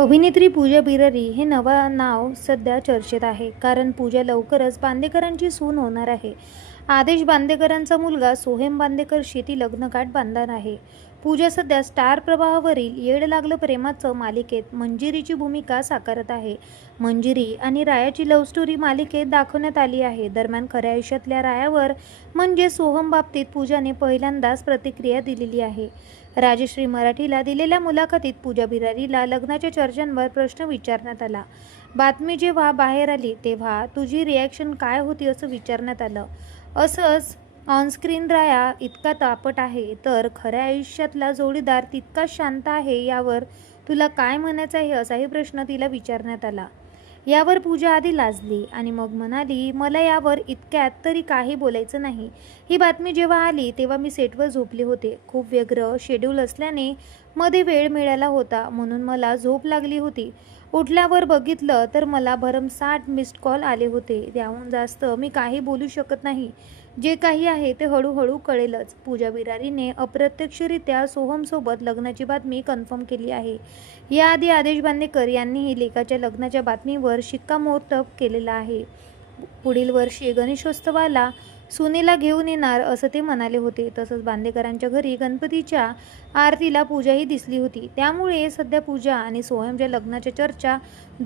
अभिनेत्री पूजा बिरारी हे नवा नाव सध्या चर्चेत आहे. कारण पूजा लवकरच बांदेकरांची सून होणार आहे. आदेश बांदेकरांचा मुलगा सोहेम बांदेकरशी ती लग्नगाठ बांधणार आहे. पूजा सध्या स्टार प्रवाहावरील येड लागलं प्रेमाचं मालिकेत मंजिरीची भूमिका साकारत आहे. मंजिरी आणि रायाची लव्ह स्टोरी मालिकेत दाखवण्यात आली आहे. दरम्यान खऱ्या आयुष्यातल्या रायावर म्हणजे सोहम बाबतीत पूजाने पहिल्यांदाच प्रतिक्रिया दिलेली आहे. राजश्री मराठीला दिलेल्या मुलाखतीत पूजा बिरारीला लग्नाच्या चर्चांवर प्रश्न विचारण्यात आला. बातमी जेव्हा बाहेर आली तेव्हा तुझी रिॲक्शन काय होती असं विचारण्यात आलं. असंच ऑनस्क्रीन राया इतका तापट आहे तर खऱ्या आयुष्यातला जोडीदार तितकाच शांत आहे यावर तुला काय म्हणायचं आहे असाही प्रश्न तिला विचारण्यात आला. यावर पूजा आधी लाजली आणि मग म्हणाली मला यावर इतक्यात तरी काही बोलायचं नाही. ही बातमी जेव्हा आली तेव्हा मी सेटवर झोपले होते. खूप व्यग्र शेड्यूल असल्याने मध्ये वेळ मिळाला होता म्हणून मला झोप लागली होती. उठल्यावर बघितलं तर मला भरमसाठ मिस्ड कॉल आले होते. त्याहून जास्त मी काही बोलू शकत नाही. जे काही आहे ते हळूहळू कळेलच. पूजा बिरारीने अप्रत्यक्षरित्या सोहमसोबत लग्नाची बातमी कन्फर्म केली आहे. याआधी आदेश बांदेकर यांनीही लेखाच्या लग्नाच्या बातमीवर शिक्कामोर्तब केलेला आहे. पुढील वर्षी गणेशोत्सवाला सुनेला घेऊन येणार असं ते म्हणाले होते. तसंच बांदेकरांच्या घरी गणपतीच्या आरतीला पूजाही दिसली होती. त्यामुळे सध्या पूजा आणि सोहमच्या लग्नाच्या चर्चा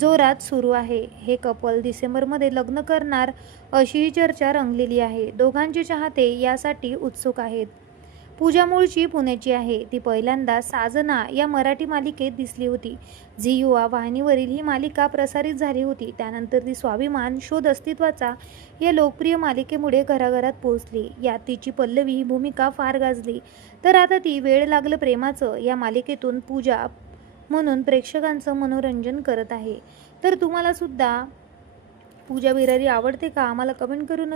जोरात सुरू आहे. हे कपल डिसेंबरमध्ये लग्न करणार अशीही चर्चा रंगलेली आहे. दोघांचे चाहते यासाठी उत्सुक आहेत. पूजा मूळची पुण्याची आहे. ती पहिल्यांदा साजना या मराठी मालिकेत दिसली होती. झी युवा वाहिनीवरील ही मालिका प्रसारित झाली होती. त्यानंतर ती स्वाभिमान शोध अस्तित्वाचा या लोकप्रिय मालिकेमुळे घराघरात पोहोचली. यात तिची पल्लवी ही भूमिका फार गाजली. तर आता ती वेळ लागलं प्रेमाचं. या मालिकेतून पूजा म्हणून प्रेक्षकांचं मनोरंजन करत आहे. तर तुम्हाला सुद्धा पूजा बिरारी आवडते का? आम्हाला कमेंट करून